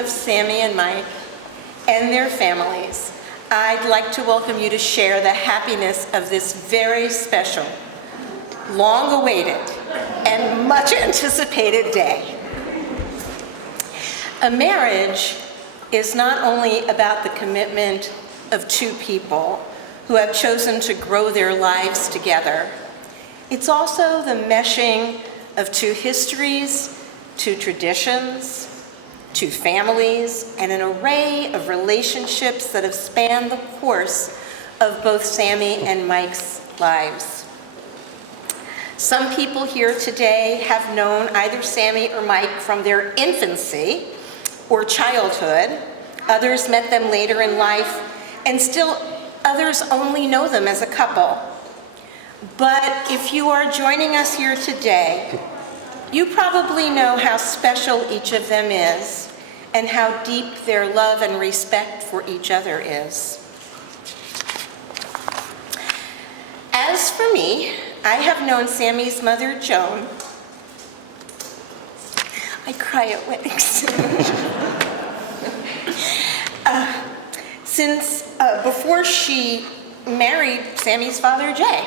of Sammy and Mike and their families, I'd like to welcome you to share the happiness of this very special, long-awaited, and much-anticipated day. A marriage is not only about the commitment of two people who have chosen to grow their lives together. It's also the meshing of two histories, two traditions, two families, and an array of relationships that have spanned the course of both Sammy and Mike's lives. Some people here today have known either Sammy or Mike from their infancy or childhood. Others met them later in life, and still others only know them as a couple. But if you are joining us here today, you probably know how special each of them is and how deep their love and respect for each other is. As for me, I have known Sammy's mother, Joan. I cry at weddings. Since before she married Sammy's father, Jay.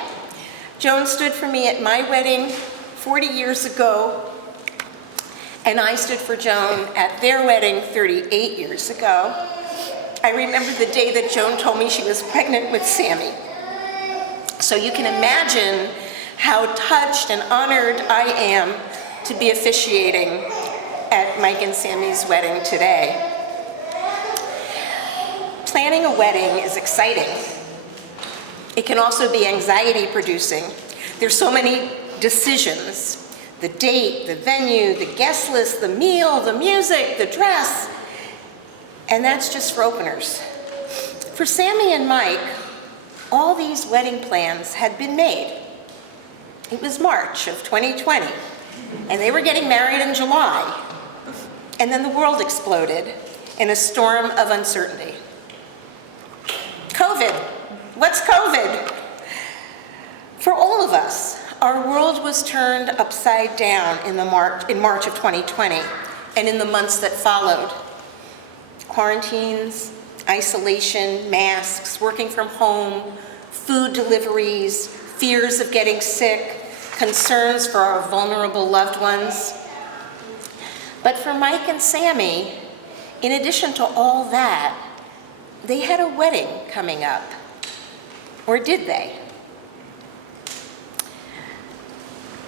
Joan stood for me at my wedding 40 years ago, and I stood for Joan at their wedding 38 years ago. I remember the day that Joan told me she was pregnant with Sammy. So you can imagine how touched and honored I am to be officiating at Mike and Sammy's wedding today. Planning a wedding is exciting. It can also be anxiety-producing. There's so many decisions: the date, the venue, the guest list, the meal, the music, the dress. And that's just for openers. For Sammy and Mike, all these wedding plans had been made. It was March of 2020, and they were getting married in July. And then the world exploded in a storm of uncertainty. COVID. What's COVID? For all of us, our world was turned upside down in March of 2020 and in the months that followed. Quarantines, isolation, masks, working from home, food deliveries, fears of getting sick, concerns for our vulnerable loved ones. But for Mike and Sammy, in addition to all that, they had a wedding coming up. Or did they?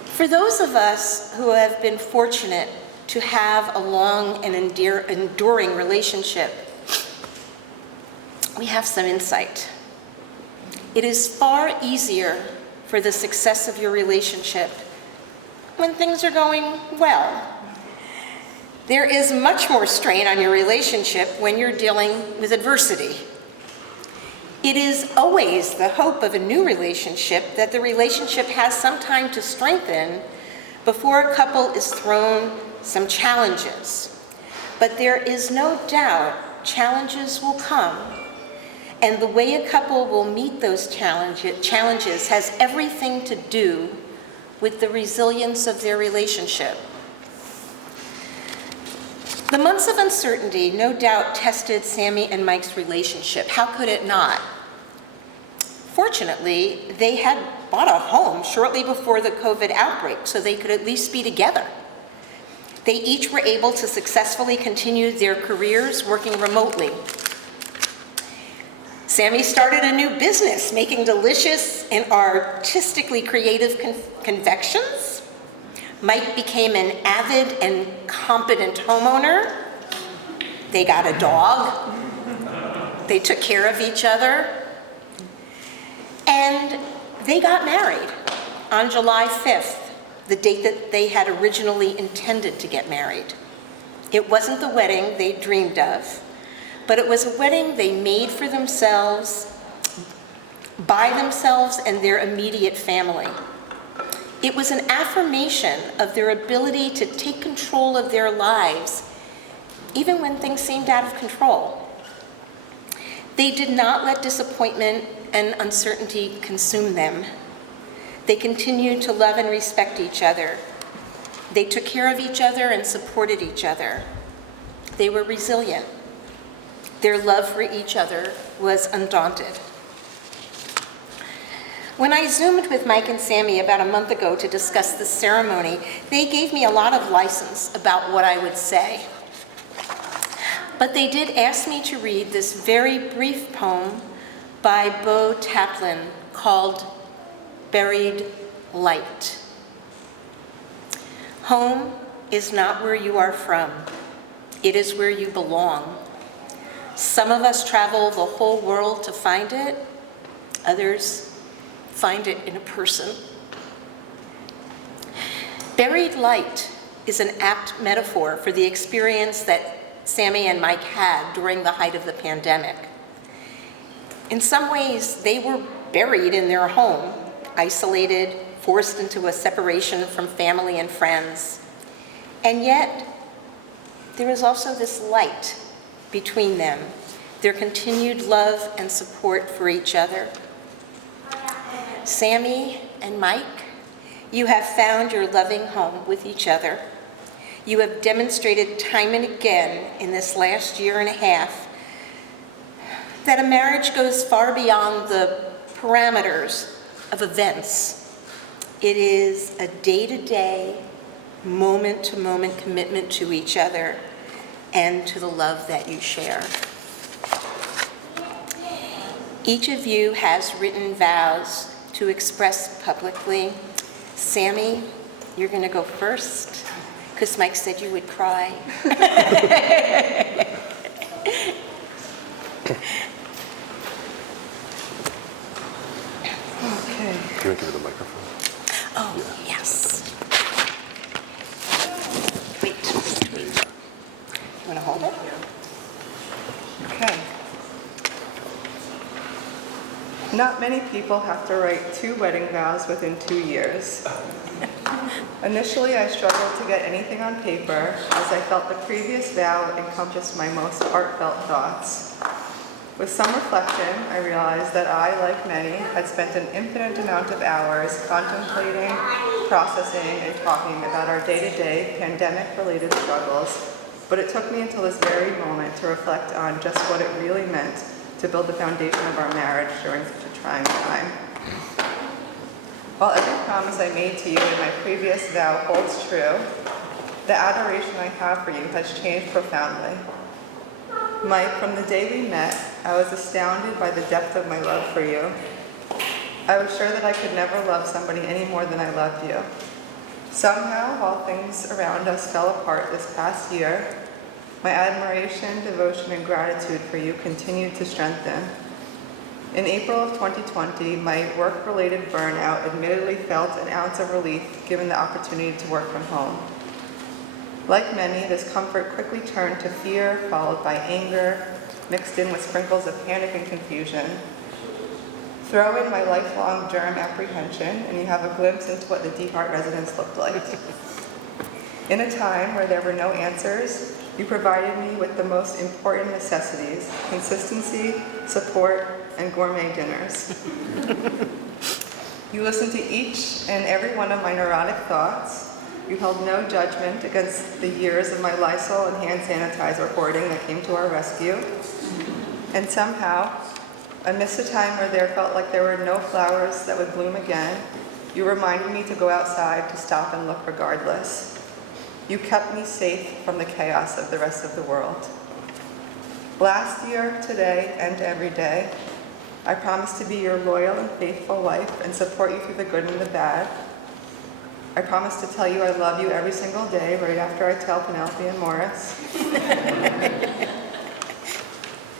For those of us who have been fortunate to have a long and enduring relationship, we have some insight. It is far easier for the success of your relationship when things are going well. There is much more strain on your relationship when you're dealing with adversity. It is always the hope of a new relationship that the relationship has some time to strengthen before a couple is thrown some challenges. But there is no doubt challenges will come, and the way a couple will meet those challenges has everything to do with the resilience of their relationship. The months of uncertainty no doubt tested Sammy and Mike's relationship. How could it not? Fortunately, they had bought a home shortly before the COVID outbreak, so they could at least be together. They each were able to successfully continue their careers working remotely. Sammy started a new business, making delicious and artistically creative confections. Mike became an avid and competent homeowner. They got a dog. They took care of each other. And they got married on July 5th, the date that they had originally intended to get married. It wasn't the wedding they dreamed of, but it was a wedding they made for themselves, by themselves and their immediate family. It was an affirmation of their ability to take control of their lives, even when things seemed out of control. They did not let disappointment and uncertainty consume them. They continued to love and respect each other. They took care of each other and supported each other. They were resilient. Their love for each other was undaunted. When I Zoomed with Mike and Sammy about a month ago to discuss the ceremony, they gave me a lot of license about what I would say. But they did ask me to read this very brief poem by Bo Taplin called Buried Light. Home is not where you are from. It is where you belong. Some of us travel the whole world to find it. Others find it in a person. Buried light is an apt metaphor for the experience that Sammy and Mike had during the height of the pandemic. In some ways, they were buried in their home, isolated, forced into a separation from family and friends. And yet, there is also this light between them, their continued love and support for each other. Sammy and Mike, you have found your loving home with each other. You have demonstrated time and again in this last year and a half that a marriage goes far beyond the parameters of events. It is a day-to-day, moment-to-moment commitment to each other and to the love that you share. Each of you has written vows to express publicly. Sammy, you're going to go first, because Mike said you would cry. Okay. Do you want to give her the microphone? Oh, yes. Wait. There you go. You want to hold it? Okay. Not many people have to write 2 wedding vows within 2 years. Initially, I struggled to get anything on paper as I felt the previous vow encompassed my most heartfelt thoughts. With some reflection, I realized that I, like many, had spent an infinite amount of hours contemplating, processing, and talking about our day-to-day pandemic-related struggles, but it took me until this very moment to reflect on just what it really meant to build the foundation of our marriage during such a trying time. While every promise I made to you in my previous vow holds true, the adoration I have for you has changed profoundly. Mike, from the day we met, I was astounded by the depth of my love for you. I was sure that I could never love somebody any more than I loved you. Somehow, while things around us fell apart this past year, my admiration, devotion, and gratitude for you continued to strengthen. In April of 2020, my work-related burnout admittedly felt an ounce of relief given the opportunity to work from home. Like many, this comfort quickly turned to fear, followed by anger, mixed in with sprinkles of panic and confusion. Throw in my lifelong germ apprehension, and you have a glimpse into what the DeHart residence looked like. In a time where there were no answers, you provided me with the most important necessities: consistency, support, and gourmet dinners. You listened to each and every one of my neurotic thoughts. You held no judgment against the years of my Lysol and hand sanitizer hoarding that came to our rescue. And somehow, amidst a time where there felt like there were no flowers that would bloom again, you reminded me to go outside, to stop and look regardless. You kept me safe from the chaos of the rest of the world. Last year, today, and every day, I promise to be your loyal and faithful wife and support you through the good and the bad. I promise to tell you I love you every single day, right after I tell Penelope and Morris.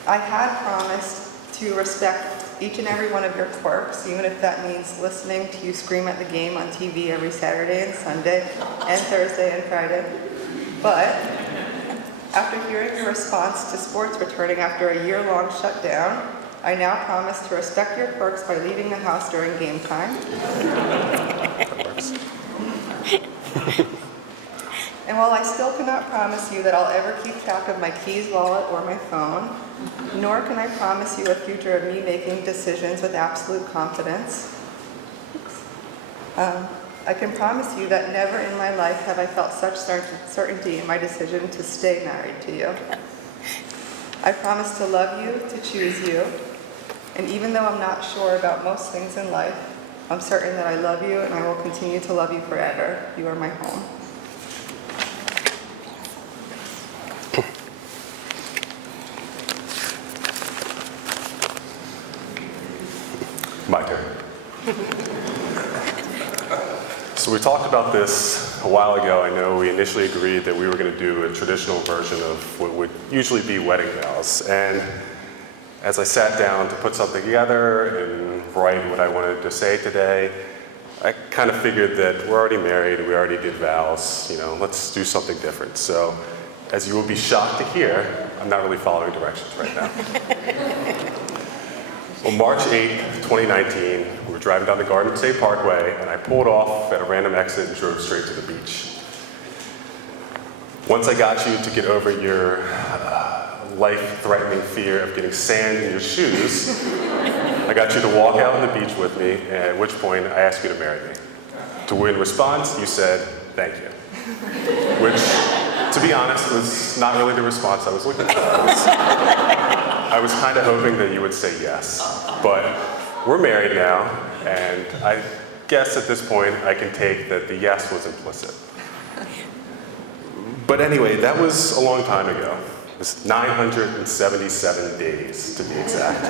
I had promised to respect each and every one of your quirks, even if that means listening to you scream at the game on TV every Saturday and Sunday, and Thursday and Friday. But after hearing your response to sports returning after a year-long shutdown, I now promise to respect your quirks by leaving the house during game time. And while I still cannot promise you that I'll ever keep track of my keys, wallet, or my phone, nor can I promise you a future of me making decisions with absolute confidence, I can promise you that never in my life have I felt such certainty in my decision to stay married to you. I promise to love you, to choose you, and even though I'm not sure about most things in life, I'm certain that I love you and I will continue to love you forever. You are my home. My turn. So we talked about this a while ago. I know we initially agreed that we were going to do a traditional version of what would usually be wedding vows. And as I sat down to put something together and write what I wanted to say today, I kind of figured that we're already married, we already did vows, let's do something different. So as you will be shocked to hear, I'm not really following directions right now. Well, March 8th, 2019, we were driving down the Garden State Parkway, and I pulled off at a random exit and drove straight to the beach. Once I got you to get over your life-threatening fear of getting sand in your shoes, I got you to walk out on the beach with me, at which point I asked you to marry me. In response, you said, "Thank you." Which, to be honest, was not really the response I was looking for. I was kind of hoping that you would say yes, but we're married now, and I guess at this point I can take that the yes was implicit. But anyway, that was a long time ago. It was 977 days, to be exact.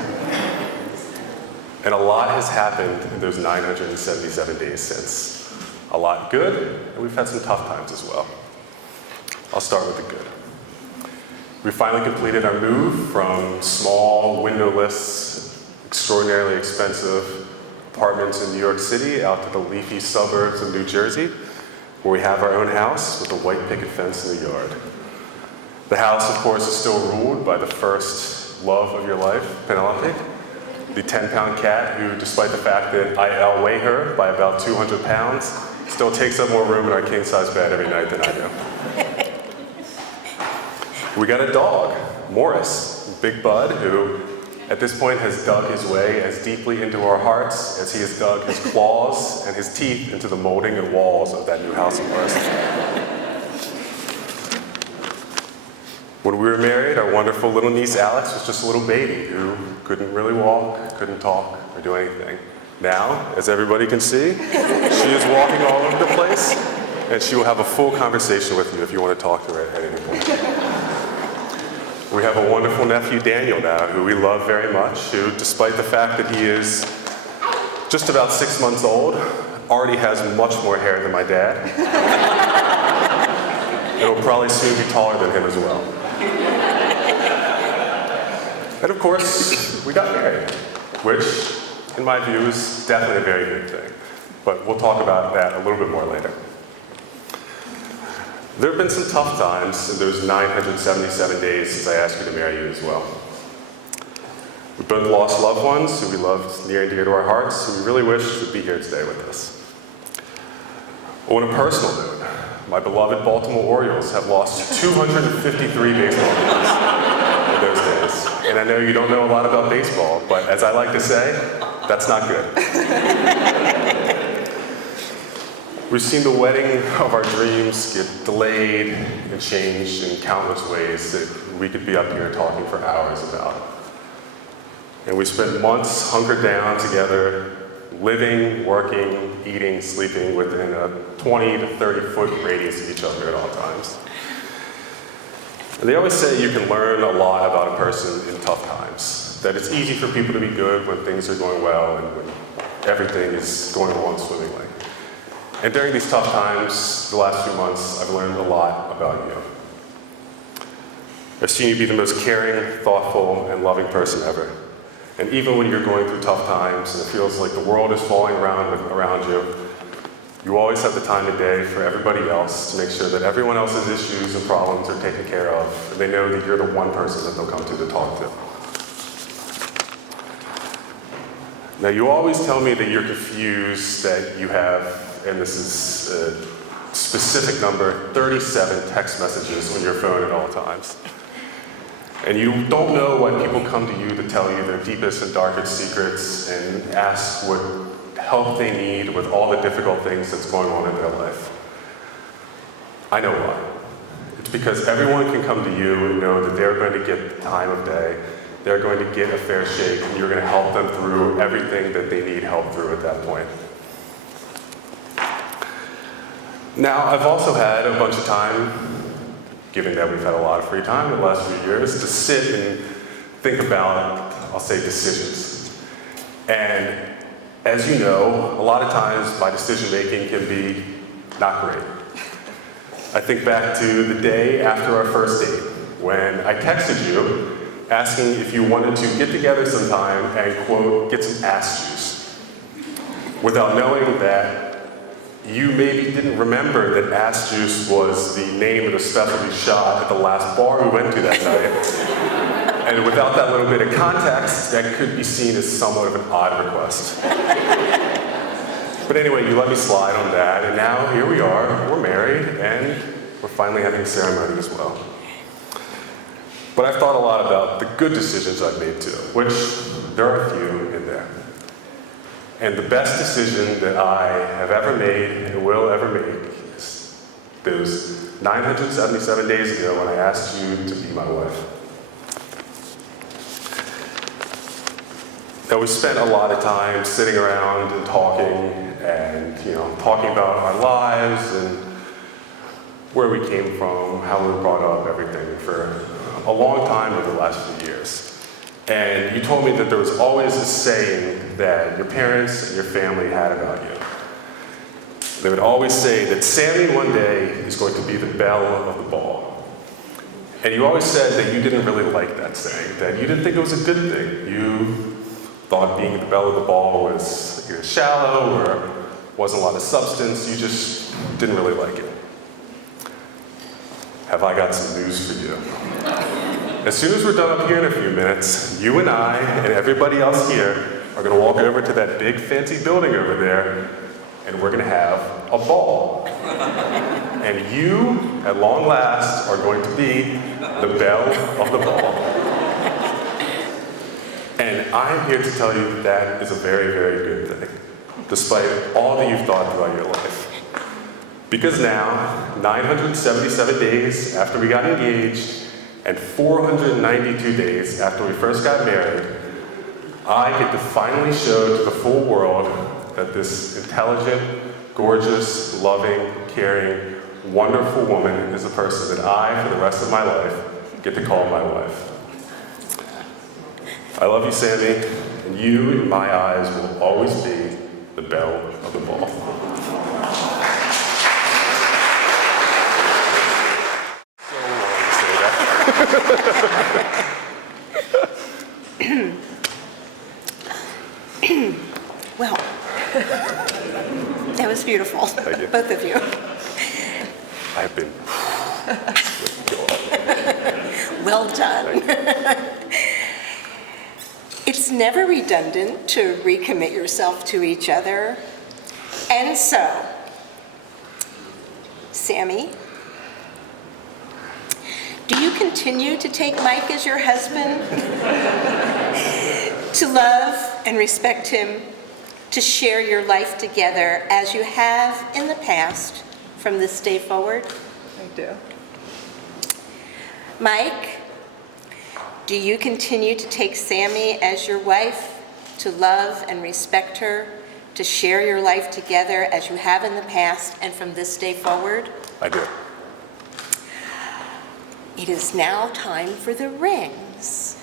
And a lot has happened in those 977 days since. A lot good, and we've had some tough times as well. I'll start with the good. We finally completed our move from small, windowless, extraordinarily expensive apartments in New York City out to the leafy suburbs of New Jersey, where we have our own house with a white picket fence in the yard. The house, of course, is still ruled by the first love of your life, Penelope, the 10-pound cat who, despite the fact that I outweigh her by about 200 pounds, still takes up more room in our king-size bed every night than I do. We got a dog, Morris, Big Bud, who at this point has dug his way as deeply into our hearts as he has dug his claws and his teeth into the molding and walls of that new house of ours. When we were married, our wonderful little niece Alex was just a little baby who couldn't really walk, couldn't talk, or do anything. Now, as everybody can see, she is walking all over the place, and she will have a full conversation with you if you want to talk to her at any point. We have a wonderful nephew, Daniel, now, who we love very much, who, despite the fact that he is just about 6 months old, already has much more hair than my dad. And will probably soon be taller than him as well. And of course, we got married, which, in my view, is definitely a very good thing. But we'll talk about that a little bit more later. There have been some tough times in those 977 days since I asked you to marry you as well. We both lost loved ones who we loved near and dear to our hearts, who we really wish would be here today with us. On a personal note, my beloved Baltimore Orioles have lost 253 baseball games in those days. And I know you don't know a lot about baseball, but as I like to say, that's not good. We've seen the wedding of our dreams get delayed and changed in countless ways that we could be up here talking for hours about. And we spent months hunkered down together, living, working, eating, sleeping within a 20 to 30 foot radius of each other at all times. And they always say you can learn a lot about a person in tough times, that it's easy for people to be good when things are going well and when everything is going along swimmingly. And during these tough times, the last few months, I've learned a lot about you. I've seen you be the most caring, thoughtful, and loving person ever. And even when you're going through tough times and it feels like the world is falling around you, you always have the time of day for everybody else to make sure that everyone else's issues and problems are taken care of, and they know that you're the one person that they'll come to talk to. Now, you always tell me that you're confused that you have, and this is a specific number, 37 text messages on your phone at all times. And you don't know what people come to you to tell you their deepest and darkest secrets and ask what help they need with all the difficult things that's going on in their life. I know why. It's because everyone can come to you and know that they're going to get the time of day, they're going to get a fair shake, and you're going to help them through everything that they need help through at that point. Now, I've also had a bunch of time, given that we've had a lot of free time in the last few years, to sit and think about, I'll say, decisions. And as you know, a lot of times my decision making can be not great. I think back to the day after our first date, when I texted you asking if you wanted to get together sometime and, quote, get some ass juice, without knowing that you maybe didn't remember that ass juice was the name of the specialty shop at the last bar we went to that night. And without that little bit of context, that could be seen as somewhat of an odd request. But anyway, you let me slide on that, and now here we are, we're married, and we're finally having a ceremony as well. But I've thought a lot about the good decisions I've made too, which there are a few in there. And the best decision that I have ever made and will ever make is those 977 days ago when I asked you to be my wife. Now, we spent a lot of time sitting around and talking talking about our lives and where we came from, how we were brought up, everything for a long time over the last few years. And you told me that there was always a saying that your parents and your family had about you. They would always say that Sammy one day is going to be the belle of the ball. And you always said that you didn't really like that saying, that you didn't think it was a good thing. You thought being the belle of the ball was either shallow or wasn't a lot of substance. You just didn't really like it. Have I got some news for you? As soon as we're done up here in a few minutes, you and I and everybody else here are going to walk over to that big fancy building over there, and we're going to have a ball. And you, at long last, are going to be the belle of the ball. And I'm here to tell you that that is a very, very good thing, despite all that you've thought throughout your life. Because now, 977 days after we got engaged, and 492 days after we first got married, I get to finally show to the full world that this intelligent, gorgeous, loving, caring, wonderful woman is a person that I, for the rest of my life, get to call my wife. I love you, Sammy, and you, in my eyes, will always be the belle of the ball. Well, that was beautiful. Thank you. Both of you. I've been... Well done. It's never redundant to recommit yourself to each other. And so, Sammy, do you continue to take Mike as your husband? To love and respect him, to share your life together as you have in the past from this day forward? I do. Mike, do you continue to take Sammy as your wife, to love and respect her, to share your life together as you have in the past and from this day forward? I do. It is now time for the rings.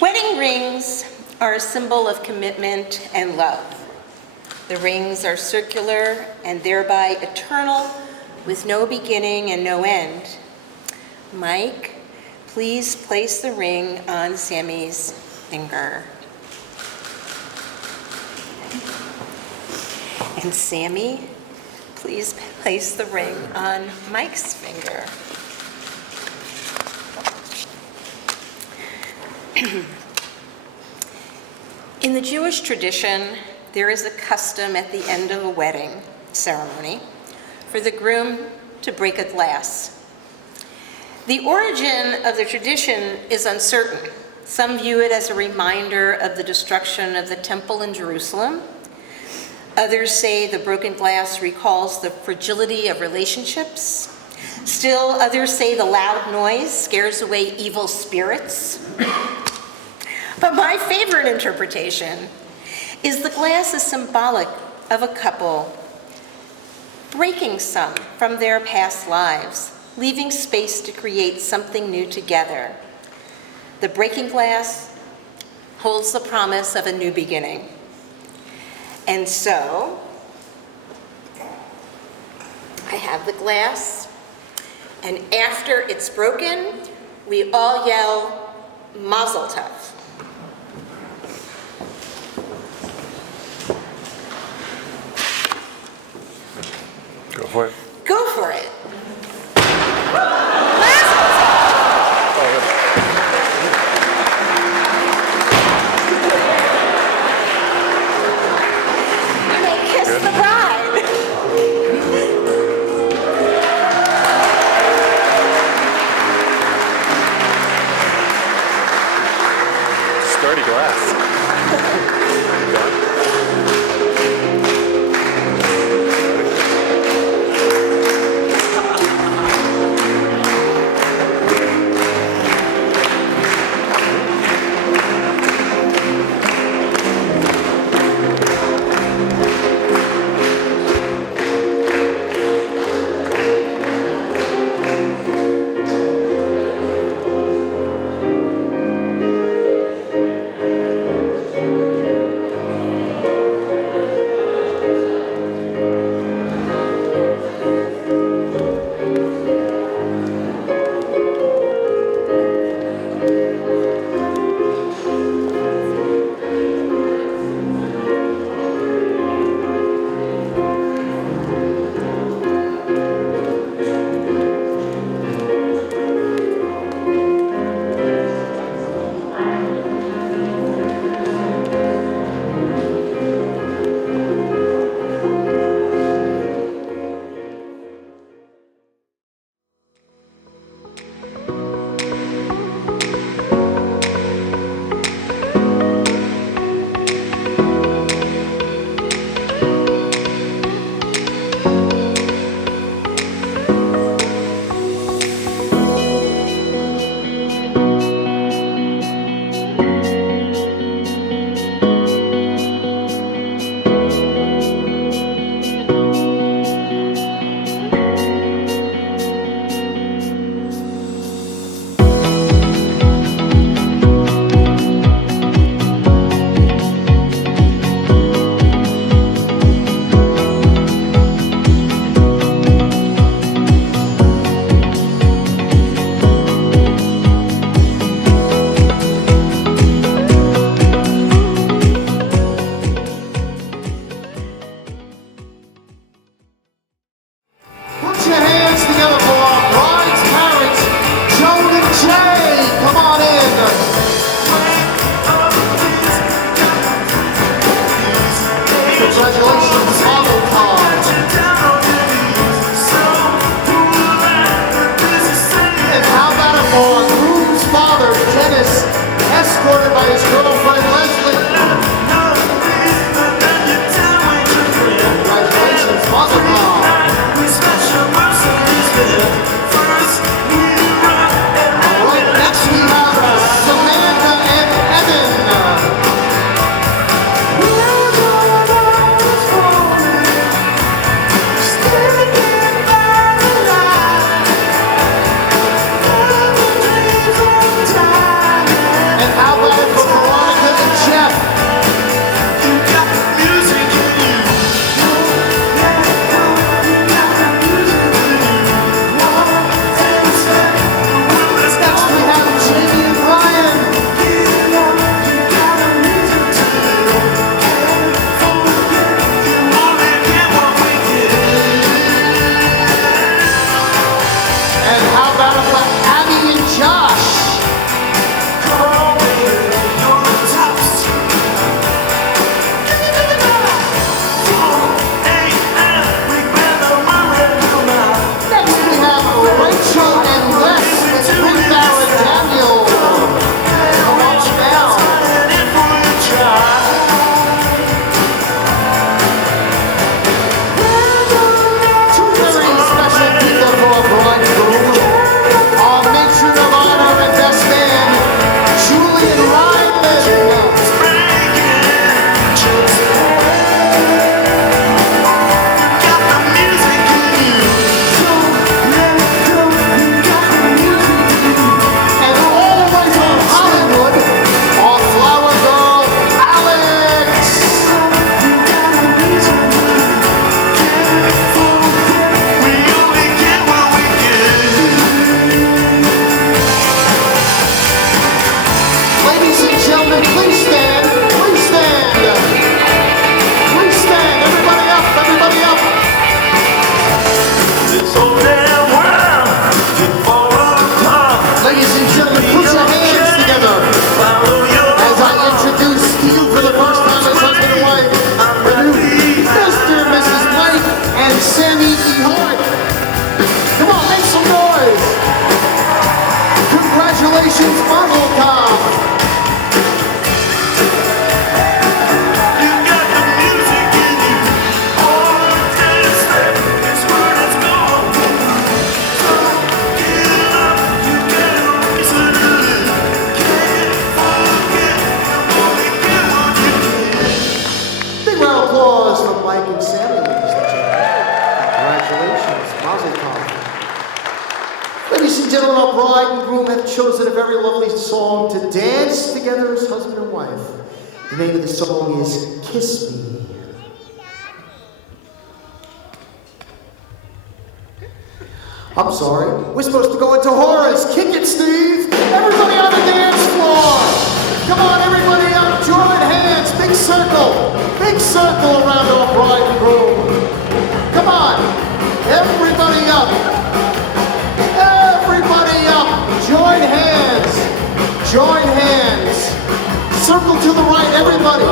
Wedding rings are a symbol of commitment and love. The rings are circular and thereby eternal, with no beginning and no end. Mike, please place the ring on Sammy's finger. And Sammy, please place the ring on Mike's finger. In the Jewish tradition, there is a custom at the end of a wedding ceremony for the groom to break a glass. The origin of the tradition is uncertain. Some view it as a reminder of the destruction of the temple in Jerusalem. Others say the broken glass recalls the fragility of relationships. Still, others say the loud noise scares away evil spirits. But my favorite interpretation is the glass is symbolic of a couple breaking some from their past lives, leaving space to create something new together. The breaking glass holds the promise of a new beginning. And so, I have the glass, and after it's broken, we all yell, Mazel Tov. Go for it. Go for it. Mazel Tov. You may kiss the bride. Sturdy glass. And how about it for chosen a very lovely song to dance together as husband and wife. The name of the song is Kiss Me. I'm sorry, we're supposed to go into chorus. Kick it, Steve! Everybody on the dance floor! Come on, everybody up, join hands, big circle around our bride and groom. Come on, everybody up, join hands, circle to the right, everybody.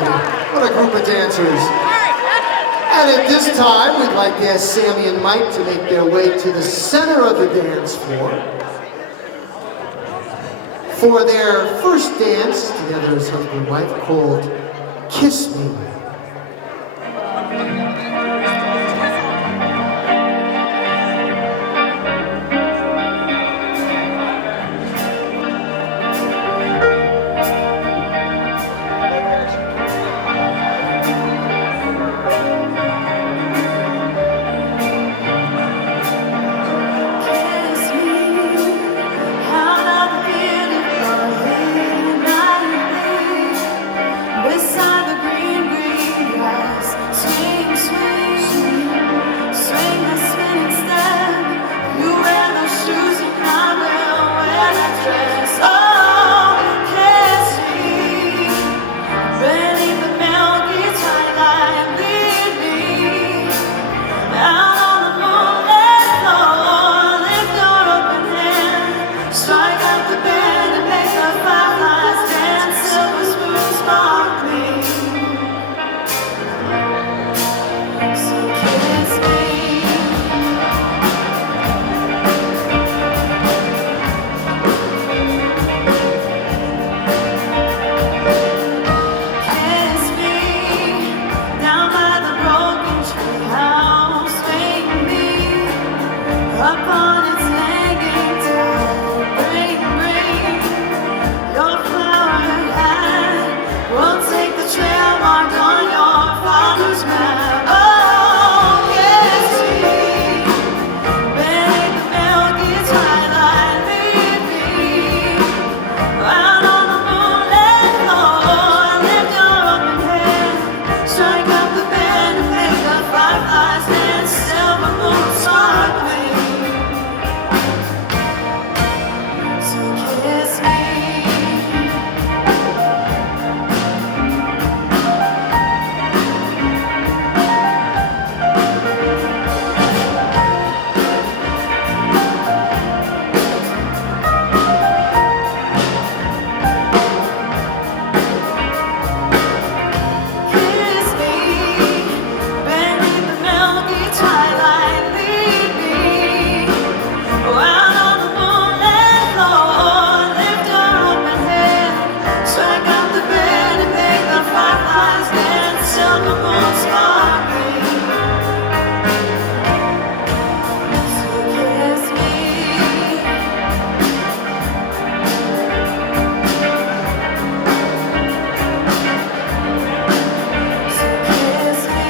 splendid. What a group of dancers. And at this time, we'd like to ask Sammy and Mike to make their way to the center of the dance floor for their first dance together as husband and wife called Kiss Me. Beside the green grass, swing, swing, swing the spinning step. You wear those shoes and I will wear that dress. Oh, kiss me beneath the milky twilight. Lead me out on the moonlit floor. Lift your open hand, strike up the band and make the fireflies dance. Silver spoons sparkling. So kiss me. Kiss me down by the broken tree house. Swing me up on its hanging tide. Bring your flowered hat. We'll take the trail marked on your father's map. Oh, kiss me beneath the milky twilight. Lead me out on the moonlit floor. Lift your open hand, strike up the band and make the fireflies dance. Silver moon sparkling. So kiss me. Kiss me beneath the milky twilight. Lead me out on the moonlit floor. Lift your open hand, strike up the band and make the fireflies dance. Silver moon sparkling. So kiss me. So kiss me.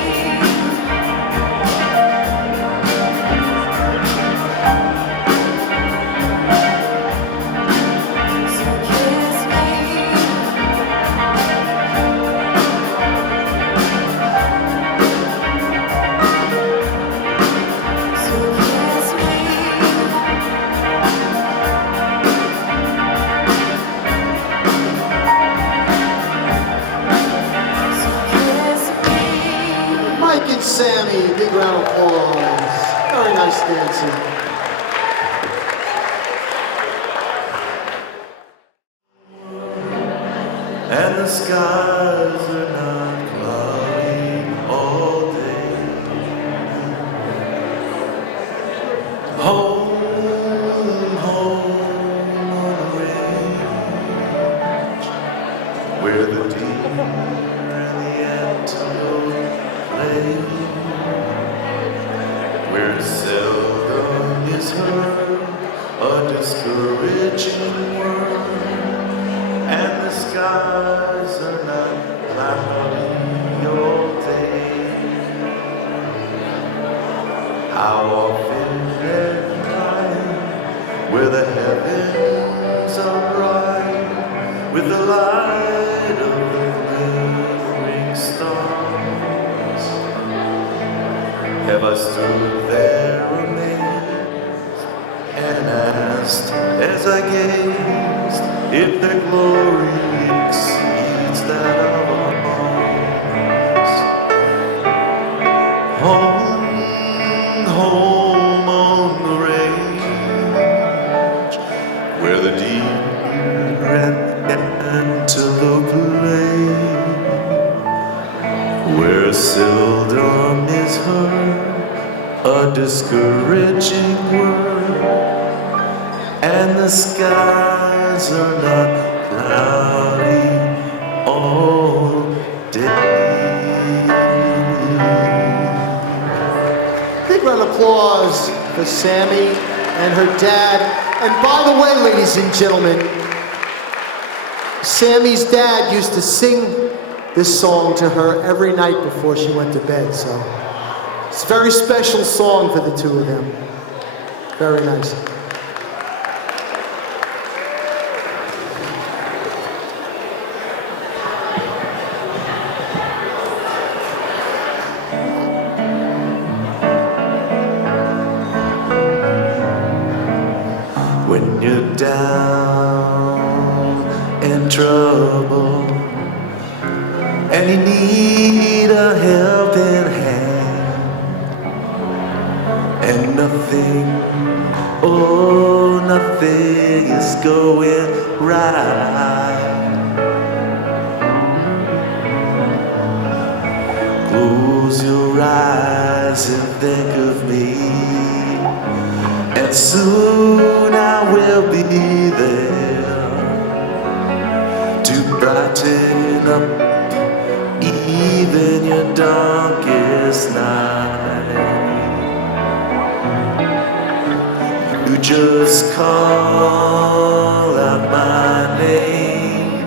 So kiss Mike and Sammy, big round of applause. Very nice dancing. And the skies are not cloudy all day. Home, home on the range, where the deer and the antelope play, where seldom is heard a discouraging word. And the skies are not cloudy all day. How often at night, where the heavens are bright with the light of the glittering stars, have I stood there amazed and asked as I gazed if their glory exceeds that of ours. Home, home on the range, where the deer and the antelope lay, where seldom is heard a discouraging word, and the skies are not cloudy all day. Big round of applause for Sammy and her dad. And by the way, ladies and gentlemen, Sammy's dad used to sing this song to her every night before she went to bed. So it's a very special song for the two of them. Very nice. When you're down in trouble and you need a helping hand, and nothing, oh nothing is going right, close your eyes and think of me, and soon I will be there to brighten up even your darkest night. You just call out my name,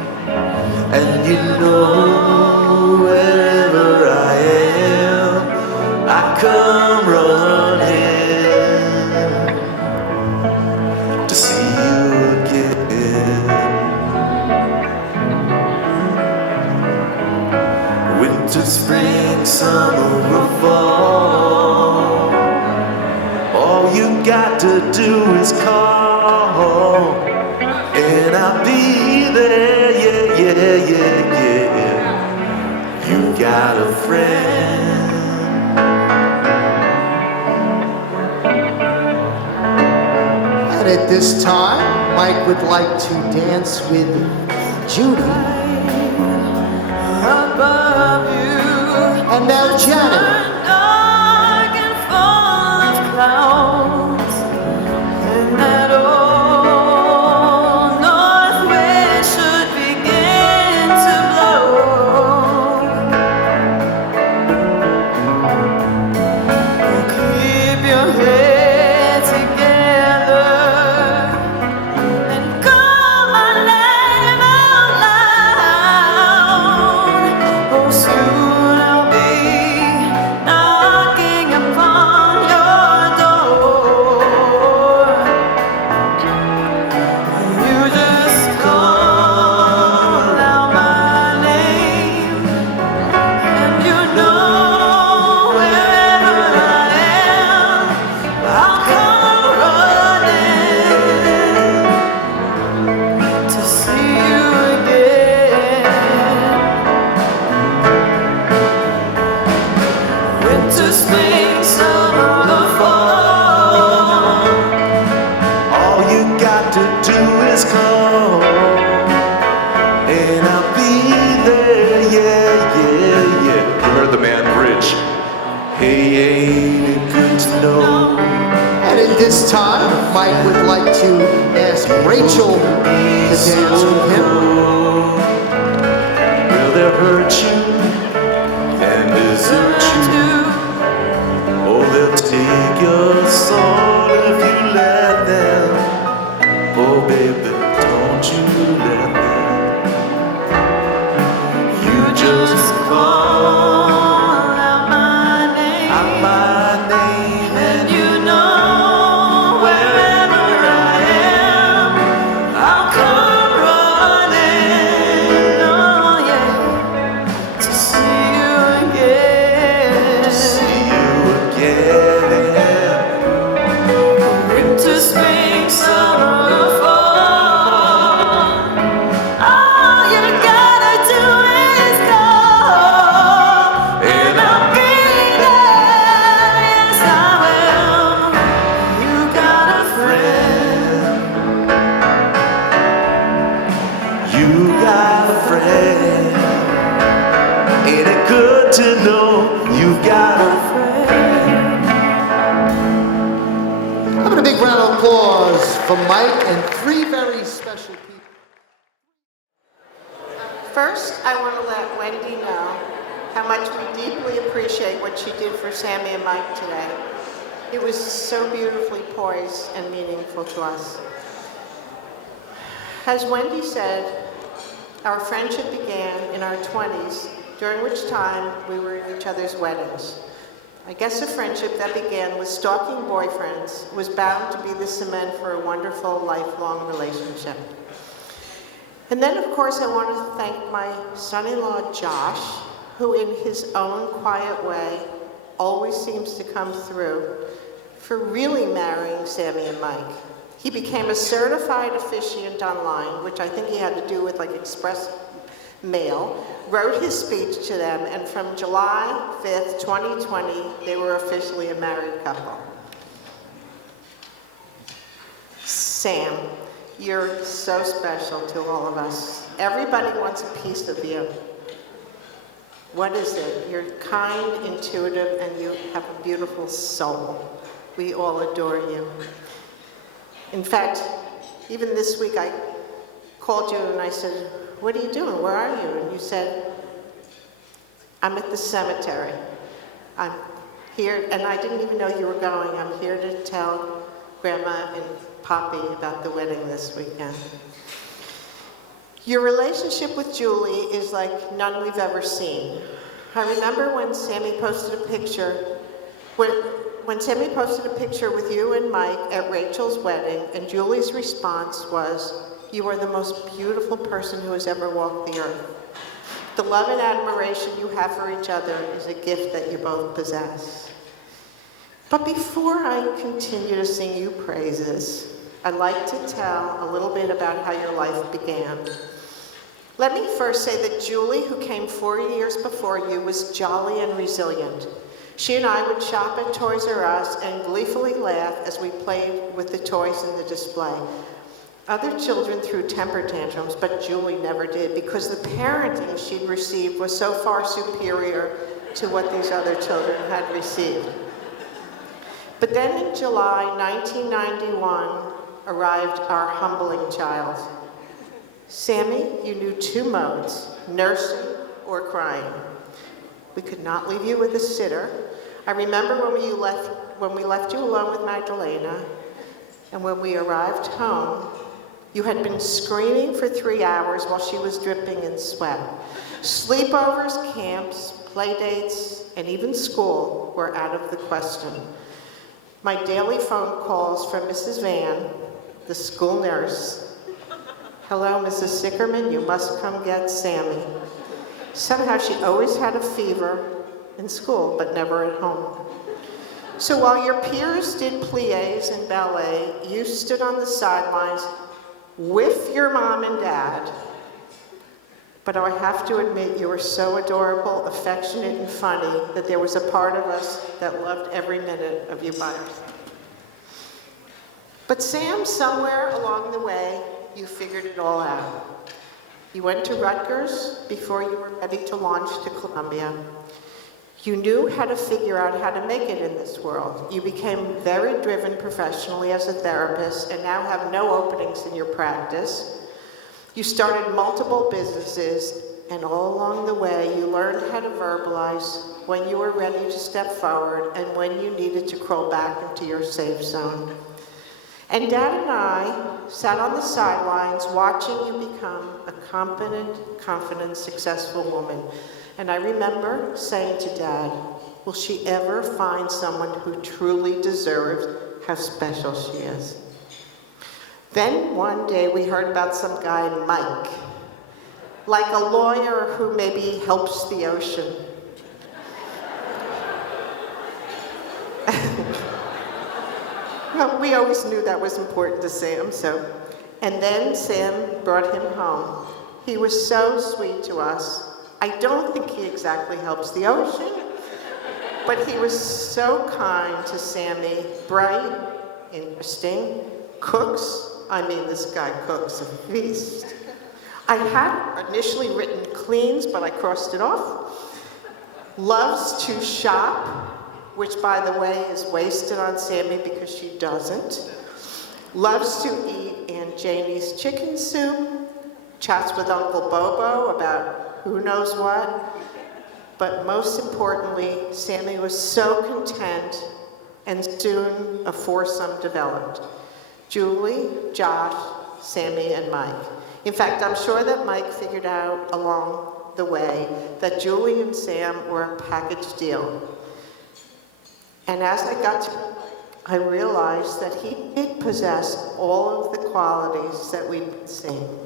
and you know wherever I am, I come running to see you again. Winter, spring, summer, or fall, all you got to do is call, and I'll be there, yeah, yeah, yeah, yeah. You got a friend. And at this time, Mike would like to dance with Judy. Above you, And now Janet. dark and full of clouds, and that old north wind should begin to blow. Keep your head together and call my name out loud. Oh, soon I'll be knocking upon your door. You just call out my name, and you know wherever I am, I'll come running to see you again. Winter, spring, summer, or fall, All you got to do is call, and I'll be there, yeah, yeah, yeah. You heard the man bridge. Hey, ain't it good to know? And at this time, Mike would like to ask Rachel to dance with him. Will they hurt you and desert you? Oh, they'll take your soul if you let them. Oh, baby, don't you let them. You just call out my name, and you know wherever I am, I'll come running Ain't it good to know you've got a friend? How about a big round of applause for Mike and three very special people. First, I want to let Wendy know how much we deeply appreciate what she did for Sammy and Mike today. It was so beautifully poised and meaningful to us. As Wendy said, our friendship began in our 20s, during which time we were in each other's weddings. I guess a friendship that began with stalking boyfriends was bound to be the cement for a wonderful, lifelong relationship. And then, of course, I want to thank my son-in-law, Josh, who in his own quiet way always seems to come through, for really marrying Sammy and Mike. He became a certified officiant online, which I think he had to do with like express mail, wrote his speech to them, and from July 5th, 2020, they were officially a married couple. Sam, you're so special to all of us. Everybody wants a piece of you. What is it? You're kind, intuitive, and you have a beautiful soul. We all adore you. In fact, even this week I called you and I said, "What are you doing? Where are you?" And you said, "I'm at the cemetery. I'm here," and I didn't even know you were going. "I'm here to tell Grandma and Poppy about the wedding this weekend." Your relationship with Julie is like none we've ever seen. I remember when Sammy posted a picture, when Sammy posted a picture with you and Mike at Rachel's wedding, and Julie's response was, "You are the most beautiful person who has ever walked the earth." The love and admiration you have for each other is a gift that you both possess. But before I continue to sing you praises, I'd like to tell a little bit about how your life began. Let me first say that Julie, who came 4 years before you, was jolly and resilient. She and I would shop at Toys R Us and gleefully laugh as we played with the toys in the display. Other children threw temper tantrums, but Julie never did, because the parenting she'd received was so far superior to what these other children had received. But then in July 1991 arrived our humbling child. Sammy, you knew two modes, nursing or crying. We could not leave you with a sitter. I remember when we left you alone with Magdalena, and when we arrived home, you had been screaming for 3 hours while she was dripping in sweat. Sleepovers, camps, play dates, and even school were out of the question. My daily phone calls from Mrs. Van, the school nurse. "Hello, Mrs. Sickerman, you must come get Sammy." Somehow she always had a fever in school, but never at home. So while your peers did pliés and ballet, you stood on the sidelines with your mom and dad. But I have to admit, you were so adorable, affectionate, and funny that there was a part of us that loved every minute of you by your side. But Sam, somewhere along the way, you figured it all out. You went to Rutgers before you were ready to launch to Columbia. You knew how to figure out how to make it in this world. You became very driven professionally as a therapist and now have no openings in your practice. You started multiple businesses, and all along the way, you learned how to verbalize when you were ready to step forward and when you needed to crawl back into your safe zone. And Dad and I sat on the sidelines watching you become a competent, confident, successful woman. And I remember saying to Dad, "Will she ever find someone who truly deserves how special she is?" Then one day we heard about some guy, Mike, like a lawyer who maybe helps the ocean. Well, we always knew that was important to Sam, and then Sam brought him home. He was so sweet to us. I don't think he exactly helps the ocean, but he was so kind to Sammy, bright, interesting, cooks. I mean, this guy cooks a feast. I had initially written cleans, but I crossed it off. loves to shop, which by the way is wasted on Sammy because she doesn't, loves to eat Aunt Janie's chicken soup, chats with Uncle Bobo about who knows what, but most importantly, Sammy was so content, and soon a foursome developed. Julie, Josh, Sammy, and Mike. In fact, I'm sure that Mike figured out along the way that Julie and Sam were a package deal. And as I got to know Mike, I realized that he did possess all of the qualities that we've been seeing.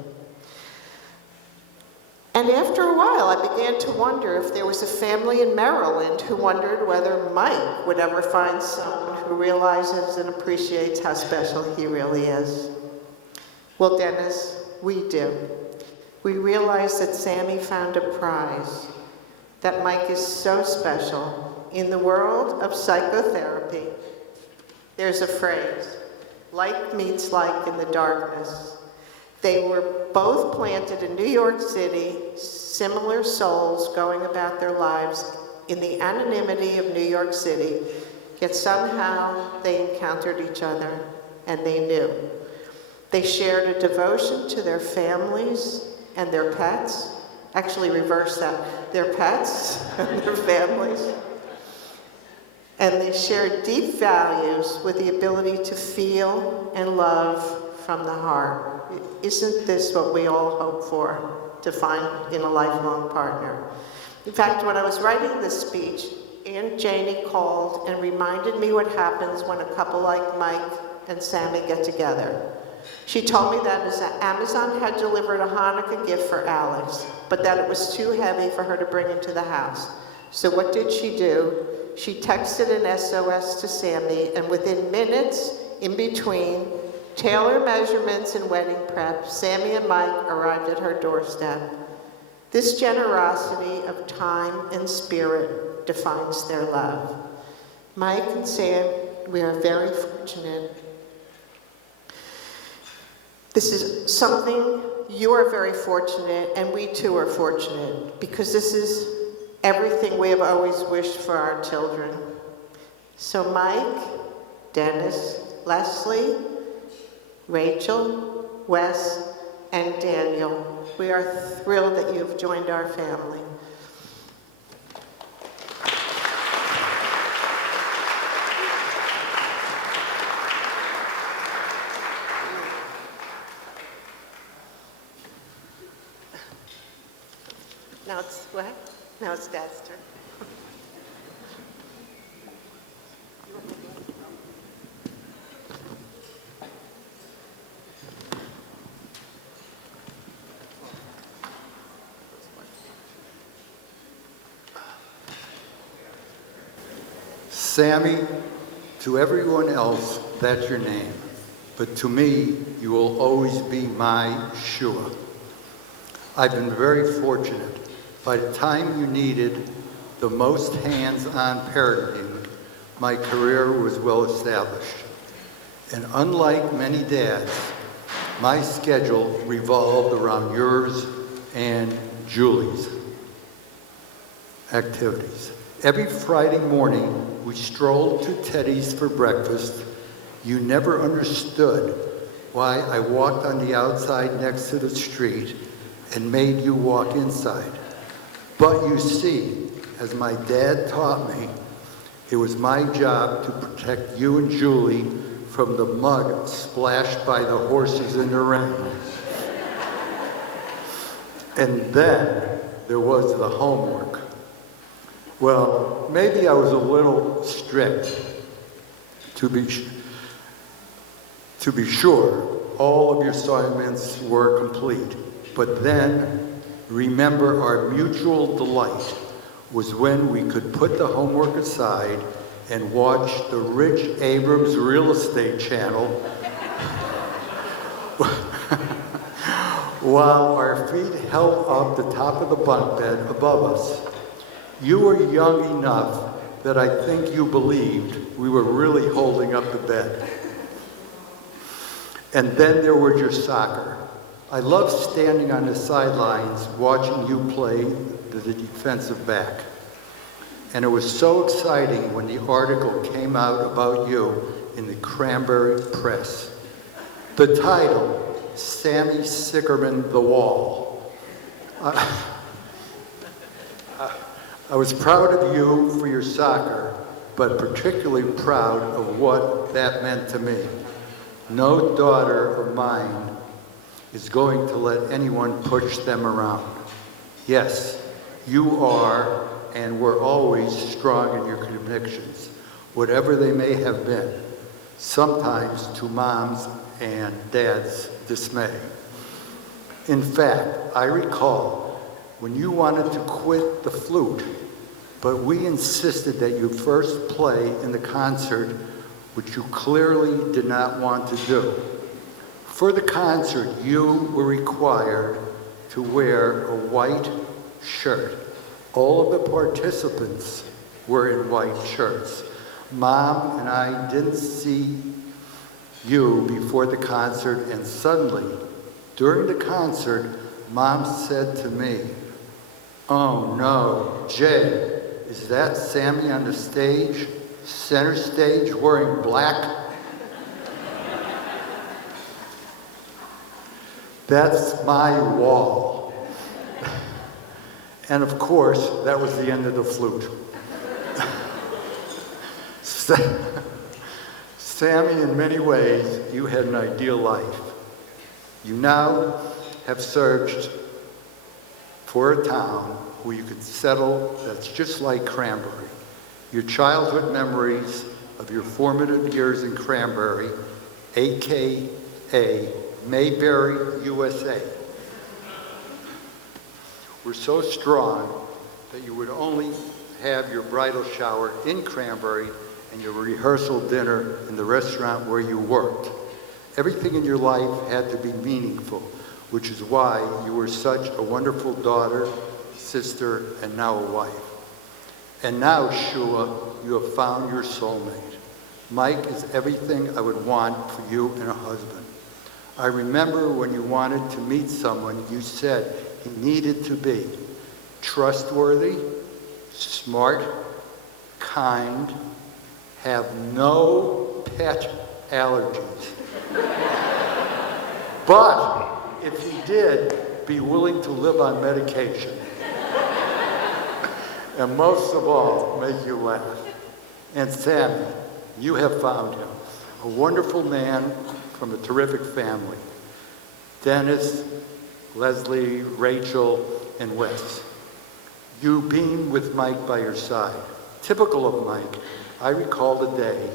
And after a while, I began to wonder if there was a family in Maryland who wondered whether Mike would ever find someone who realizes and appreciates how special he really is. Well, Dennis, we do. We realize that Sammy found a prize, that Mike is so special. In the world of psychotherapy, there's a phrase, like meets like in the darkness. They were both planted in New York City, similar souls going about their lives in the anonymity of New York City, yet somehow they encountered each other and they knew. They shared a devotion to their families and their pets. Actually, reverse that, their pets and their families. And they shared deep values with the ability to feel and love from the heart. Isn't this what we all hope for, to find in a lifelong partner? In fact, when I was writing this speech, Aunt Janie called and reminded me what happens when a couple like Mike and Sammy get together. She told me that Amazon had delivered a Hanukkah gift for Alex, but that it was too heavy for her to bring into the house. So what did she do? She texted an SOS to Sammy, and within minutes, in between tailor measurements and wedding prep, Sammy and Mike arrived at her doorstep. This generosity of time and spirit defines their love. Mike and Sam, we are very fortunate. This is something you are very fortunate, and we too are fortunate, because this is everything we have always wished for our children. So Mike, Dennis, Leslie, Rachel, Wes, and Daniel, we are thrilled that you have joined our family. Now it's what? Now it's Dad's turn. Sammy, to everyone else, that's your name. But to me, you will always be my Shua. I've been very fortunate. By the time you needed the most hands-on parenting, my career was well established. And unlike many dads, my schedule revolved around yours and Julie's activities. Every Friday morning, we strolled to Teddy's for breakfast. You never understood why I walked on the outside next to the street and made you walk inside. But you see, as my dad taught me, it was my job to protect you and Julie from the mud splashed by the horses in the rain. And then there was the homework. Well, maybe I was a little strict. To be sure, all of your assignments were complete. But then, remember, our mutual delight was when we could put the homework aside and watch the Rich Abrams Real Estate Channel while our feet held up the top of the bunk bed above us. You were young enough that I think you believed we were really holding up the bed. And then there was your soccer. I loved standing on the sidelines watching you play the defensive back. And it was so exciting when the article came out about you in the Cranberry Press. The title, Sammy Sickerman the Wall. I was proud of you for your soccer, but particularly proud of what that meant to me. No daughter of mine is going to let anyone push them around. Yes, you are and were always strong in your convictions, whatever they may have been, sometimes to mom's and dad's dismay. In fact, I recall when you wanted to quit the flute, but we insisted that you first play in the concert, which you clearly did not want to do. For the concert, you were required to wear a white shirt. All of the participants were in white shirts. Mom and I didn't see you before the concert, and suddenly, during the concert, Mom said to me, "Oh no, Jay, is that Sammy on the stage, center stage, wearing black?" That's my wall. And of course, that was the end of the flute. Sammy, in many ways, you had an ideal life. You now have searched for a town where you could settle that's just like Cranberry. Your childhood memories of your formative years in Cranberry, AKA Mayberry, USA, were so strong that you would only have your bridal shower in Cranberry and your rehearsal dinner in the restaurant where you worked. Everything in your life had to be meaningful, which is why you were such a wonderful daughter, sister, and now a wife. And now, Shua, you have found your soulmate. Mike is everything I would want for you and a husband. I remember when you wanted to meet someone, you said he needed to be trustworthy, smart, kind, have no pet allergies. But if he did, be willing to live on medication. And most of all, make you laugh. And Sammy, you have found him, a wonderful man from a terrific family. Dennis, Leslie, Rachel, and Wes. You beam with Mike by your side. Typical of Mike, I recall the day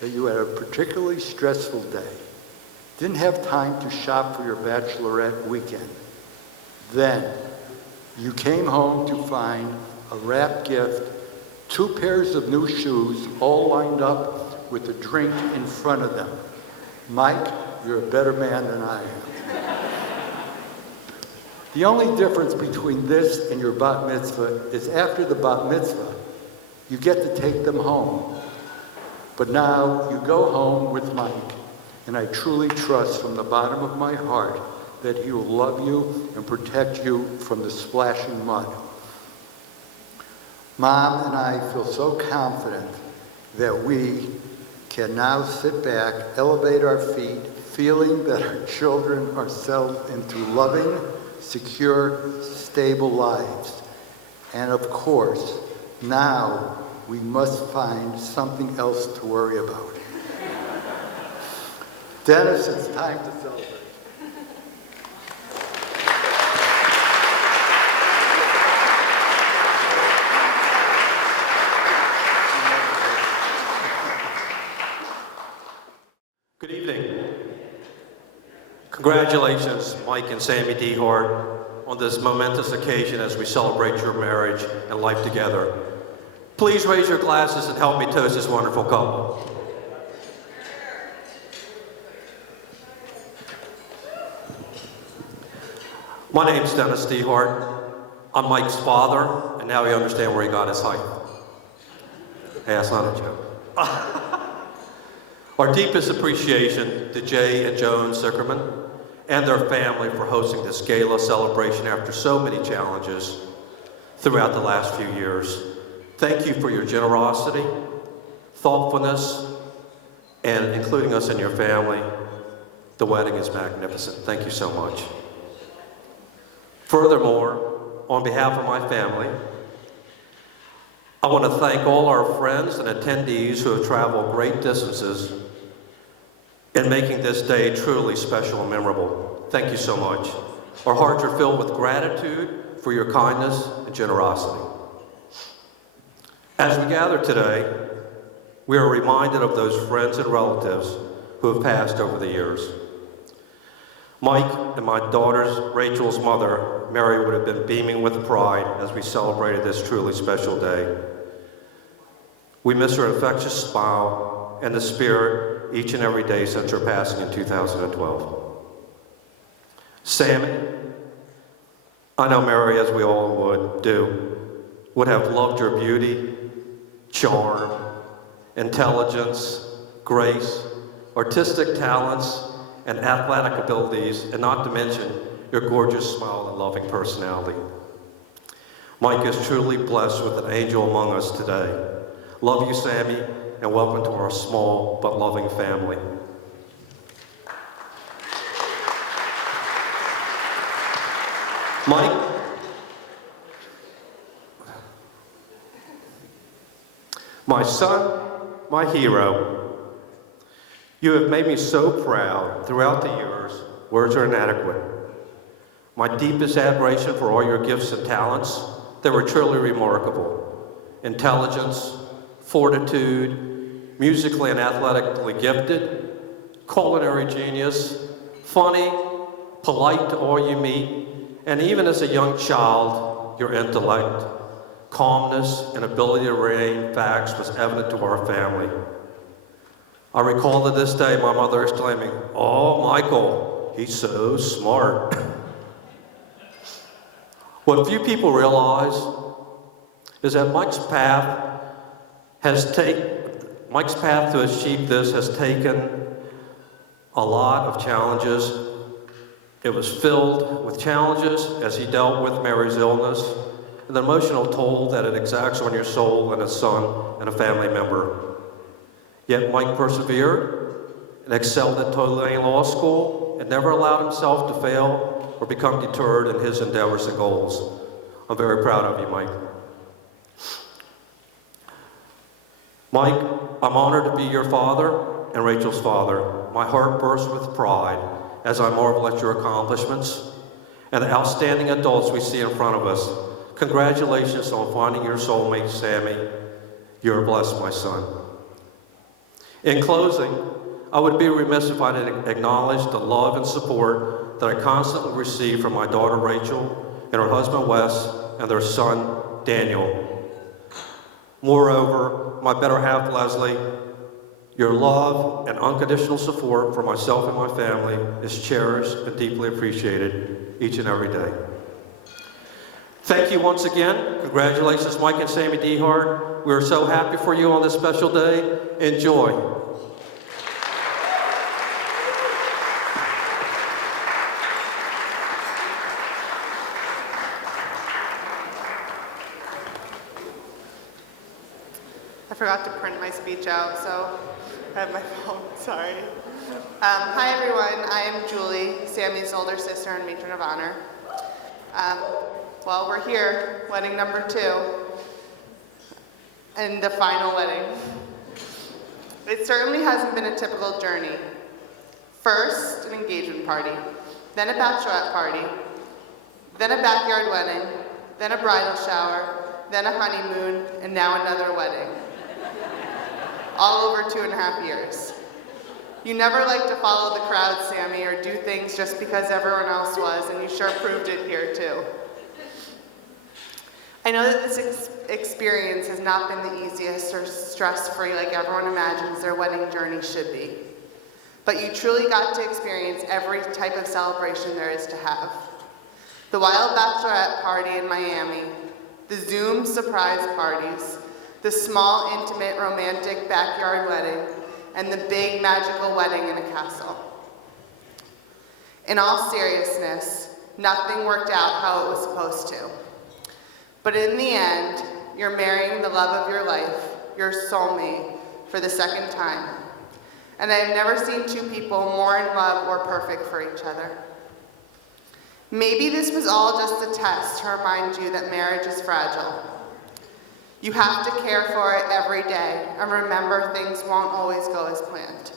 that you had a particularly stressful day. Didn't have time to shop for your bachelorette weekend. Then, you came home to find a wrapped gift, 2 pairs of new shoes, all lined up with a drink in front of them. Mike, you're a better man than I am. The only difference between this and your bat mitzvah is after the bat mitzvah, you get to take them home. But now you go home with Mike, and I truly trust from the bottom of my heart that he will love you and protect you from the splashing mud. Mom and I feel so confident that we can now sit back, elevate our feet, feeling that our children are settled into loving, secure, stable lives. And of course, now we must find something else to worry about. Dennis, it's time to celebrate. Good evening. Congratulations, Mike and Sammy Dehart, on this momentous occasion as we celebrate your marriage and life together. Please raise your glasses and help me toast this wonderful couple. My name's Dennis Dehart. I'm Mike's father, and now we understand where he got his height. Hey, that's not a joke. Our deepest appreciation to Jay and Joan Sickerman and their family for hosting this gala celebration after so many challenges throughout the last few years. Thank you for your generosity, thoughtfulness, and including us in your family. The wedding is magnificent. Thank you so much. Furthermore, on behalf of my family, I want to thank all our friends and attendees who have traveled great distances in making this day truly special and memorable. Thank you so much. Our hearts are filled with gratitude for your kindness and generosity. As we gather today, we are reminded of those friends and relatives who have passed over the years. Mike and my daughter's Rachel's mother, Mary, would have been beaming with pride as we celebrated this truly special day. We miss her infectious smile and the spirit each and every day since her passing in 2012. Sammy, I know Mary, as we all would have loved your beauty, charm, intelligence, grace, artistic talents, and athletic abilities, and not to mention your gorgeous smile and loving personality. Mike is truly blessed with an angel among us today. Love you, Sammy, and welcome to our small but loving family. Mike, my son, my hero, you have made me so proud throughout the years. Words are inadequate. My deepest admiration for all your gifts and talents, they were truly remarkable. Intelligence, fortitude, musically and athletically gifted, culinary genius, funny, polite to all you meet, and even as a young child, your intellect, calmness, and ability to retain facts was evident to our family. I recall to this day my mother exclaiming, "Oh, Michael, he's so smart." What few people realize is that Mike's path to achieve this has taken a lot of challenges. It was filled with challenges as he dealt with Mary's illness and the emotional toll that it exacts on your soul and a son and a family member. Yet Mike persevered and excelled at Tulane Law School and never allowed himself to fail or become deterred in his endeavors and goals. I'm very proud of you, Mike. Mike, I'm honored to be your father and Rachel's father. My heart bursts with pride as I marvel at your accomplishments and the outstanding adults we see in front of us. Congratulations on finding your soulmate, Sammy. You're blessed, my son. In closing, I would be remiss if I didn't acknowledge the love and support that I constantly receive from my daughter Rachel and her husband Wes and their son Daniel. Moreover, my better half Leslie, your love and unconditional support for myself and my family is cherished and deeply appreciated each and every day. Thank you once again. Congratulations, Mike and Sammy Dehart. We are so happy for you on this special day. Enjoy. I forgot to print my speech out, so I have my phone, sorry. Hi everyone, I am Julie, Sammy's older sister and matron of honor. Well, we're here, wedding number 2, and the final wedding. It certainly hasn't been a typical journey. First, an engagement party, then a bachelorette party, then a backyard wedding, then a bridal shower, then a honeymoon, and now another wedding. All over 2.5 years. You never like to follow the crowd, Sammy, or do things just because everyone else was, and you sure proved it here too. I know that this experience has not been the easiest or stress-free like everyone imagines their wedding journey should be. But you truly got to experience every type of celebration there is to have. The wild bachelorette party in Miami, the Zoom surprise parties, the small, intimate, romantic backyard wedding, and the big, magical wedding in a castle. In all seriousness, nothing worked out how it was supposed to. But in the end, You're marrying the love of your life, your soulmate, for the second time. And I have never seen two people more in love or perfect for each other. Maybe this was all just a test to remind you that marriage is fragile. You have to care for it every day and remember things won't always go as planned.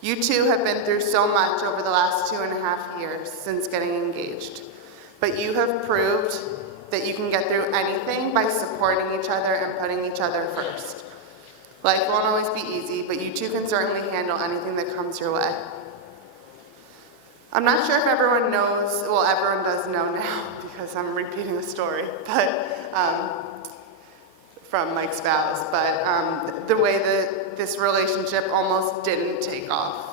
You two have been through so much over the last 2.5 years since getting engaged, but you have proved that you can get through anything by supporting each other and putting each other first. Life won't always be easy, but you two can certainly handle anything that comes your way. I'm not sure if everyone knows, well, everyone does know now because I'm repeating the story, but from Mike's vows, but the way that this relationship almost didn't take off.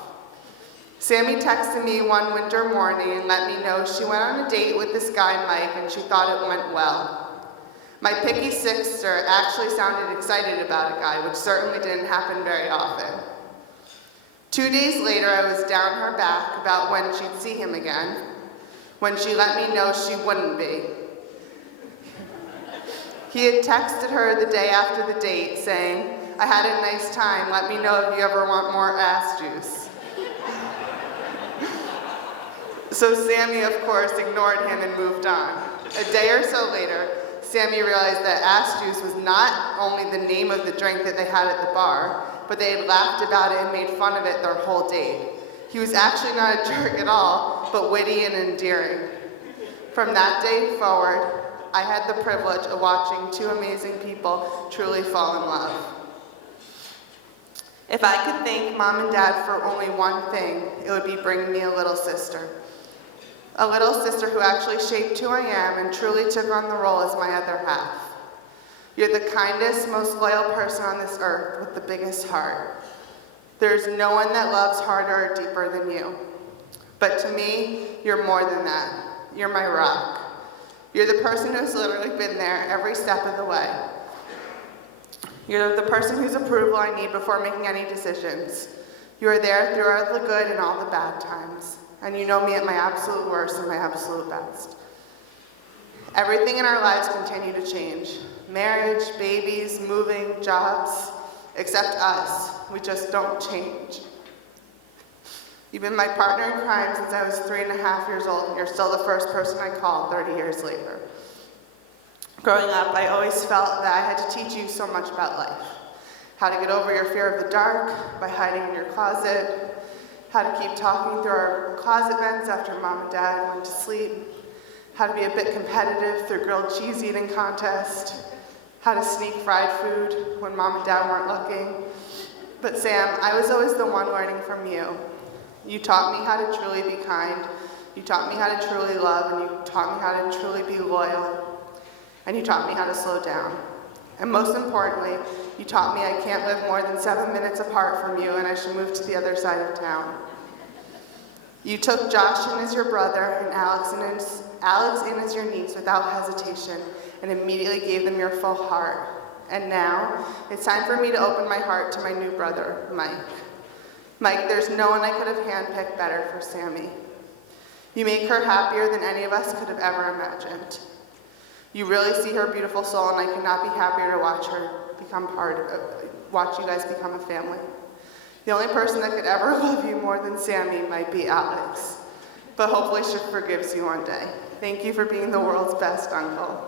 Sammy texted me one winter morning and let me know she went on a date with this guy, Mike, and she thought it went well. My picky sister actually sounded excited about a guy, which certainly didn't happen very often. 2 days later, I was down her back about when she'd see him again, when she let me know she wouldn't be. He had texted her the day after the date saying, "I had a nice time, let me know if you ever want more ass juice." So Sammy, of course, ignored him and moved on. A day or so later, Sammy realized that ass juice was not only the name of the drink that they had at the bar, but they had laughed about it and made fun of it their whole date. He was actually not a jerk at all, but witty and endearing. From that day forward, I had the privilege of watching two amazing people truly fall in love. If I could thank Mom and Dad for only one thing, it would be bringing me a little sister. A little sister who actually shaped who I am and truly took on the role as my other half. You're the kindest, most loyal person on this earth with the biggest heart. There's no one that loves harder or deeper than you. But to me, you're more than that. You're my rock. You're the person who's literally been there every step of the way. You're the person whose approval I need before making any decisions. You are there through all the good and all the bad times. And you know me at my absolute worst and my absolute best. Everything in our lives continue to change. Marriage, babies, moving, jobs, except us. We just don't change. You've been my partner in crime since I was 3.5 years old, and you're still the first person I called 30 years later. Growing up, I always felt that I had to teach you so much about life. How to get over your fear of the dark by hiding in your closet, how to keep talking through our closet vents after Mom and Dad went to sleep, how to be a bit competitive through grilled cheese eating contest, how to sneak fried food when Mom and Dad weren't looking. But Sam, I was always the one learning from you. You taught me how to truly be kind, you taught me how to truly love, and you taught me how to truly be loyal, and you taught me how to slow down. And most importantly, you taught me I can't live more than 7 minutes apart from you and I should move to the other side of town. You took Josh in as your brother and Alex in as your niece without hesitation and immediately gave them your full heart. And now, it's time for me to open my heart to my new brother, Mike. Mike, there's no one I could have handpicked better for Sammy. You make her happier than any of us could have ever imagined. You really see her beautiful soul, and I could not be happier to watch her become watch you guys become a family. The only person that could ever love you more than Sammy might be Alex, but hopefully she forgives you one day. Thank you for being the world's best uncle.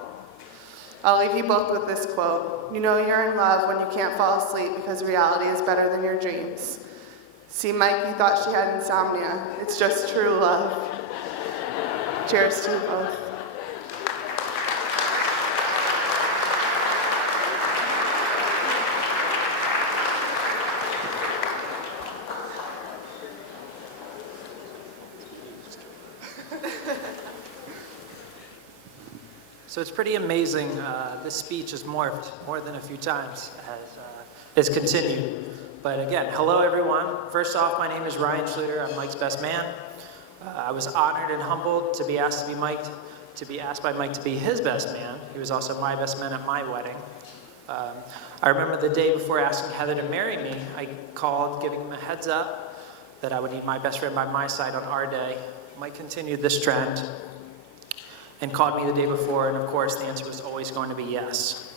I'll leave you both with this quote. You know you're in love when you can't fall asleep because reality is better than your dreams. See, Mike, you thought she had insomnia. It's just true love. Cheers to you both. So it's pretty amazing. This speech has morphed more than a few times as it's continued. But again, hello everyone. First off, my name is Ryan Schluter. I'm Mike's best man. I was honored and humbled to be asked by Mike to be his best man. He was also my best man at my wedding. I remember the day before asking Heather to marry me, I called giving him a heads up that I would need my best friend by my side on our day. Mike continued this trend and called me the day before, and of course the answer was always going to be yes.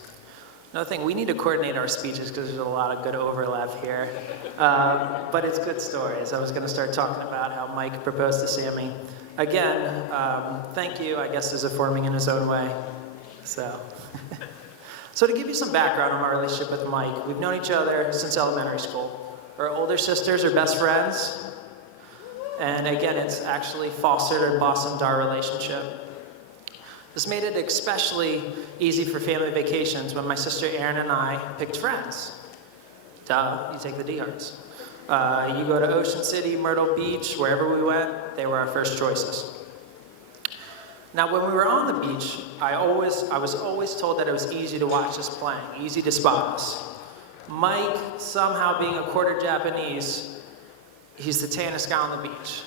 Another thing, we need to coordinate our speeches because there's a lot of good overlap here. But it's good stories. I was going to start talking about how Mike proposed to Sammy. Again, thank you, I guess, is affirming in his own way. So to give you some background on my relationship with Mike, we've known each other since elementary school. Our older sisters are best friends. And again, it's actually fostered and blossomed our relationship. This made it especially easy for family vacations when my sister Erin and I picked friends. Duh, you take the D-Hearts. You go to Ocean City, Myrtle Beach, wherever we went, they were our first choices. Now, when we were on the beach, I was always told that it was easy to watch us playing, easy to spot us. Mike, somehow being a quarter Japanese, he's the tannest guy on the beach.